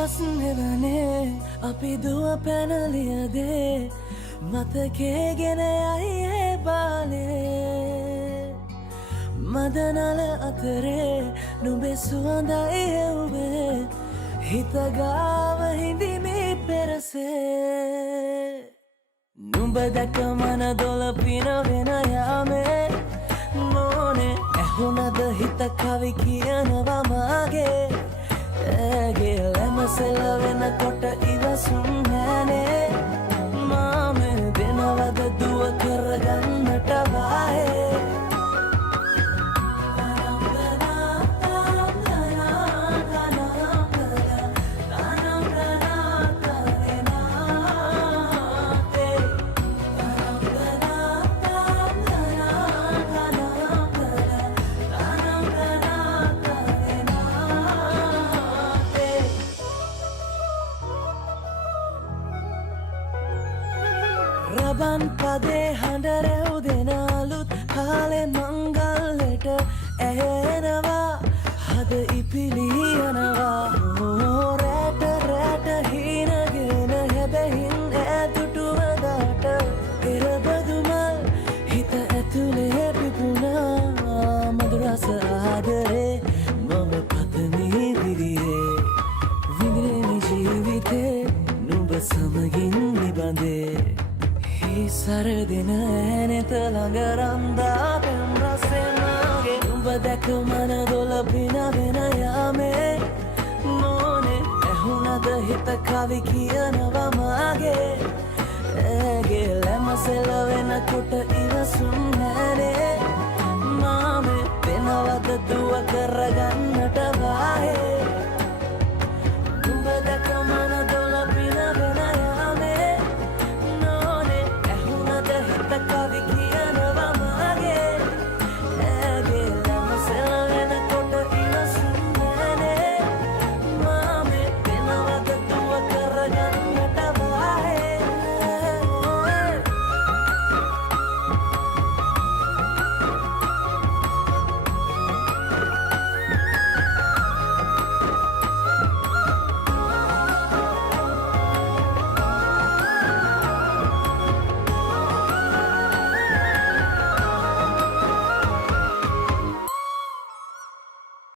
ගස්නෙවනේ අපි දුව පැනලියදේ මතකේගෙන යයි ඒ බාලේ මදනල අතරේ නුඹේ සුවඳයි එව්වේ හිතගාව හිඳිමි පෙරසේ නුඹ දැක මන දොළ පිනවෙන යාමේ මොනේ ඇහුණද හිත කවි කියනවා මාගේ ඇගේ ලැමසෙල වෙනකොට ඉවසුම් නෑනේ මාමේ දෙනවද දුව කරගන්නට වායේ රබන් පදේ හඬ රැව් දෙනාලුත් කාලේ මංගල්ලට ඇහෙනවා හද ඉපිලි යනවා රැට රැට හීනගෙන හැබැහින් ඈදුටුවදාට පෙරබදුමල් හිත ඇතුලේ පිපුණා මధుරස ආදරේ මම පතමි දිරියේ විඳින ජීවිතේ නුඹ සමගින් නිබඳේ සරදින ඇනෙත ළඟ රන්දා පෙම් රසෙනගේ නුඹ දැක මන දොළ පිනවෙන යාමේ මොනේ ඇහුණද හිත කවි කියනවා මාගේ ඇගේ ලැමසෙල වෙනකොට ඉවසුම් නෑනේ මාමේ වෙනවද දුව කරගන්නට වායේ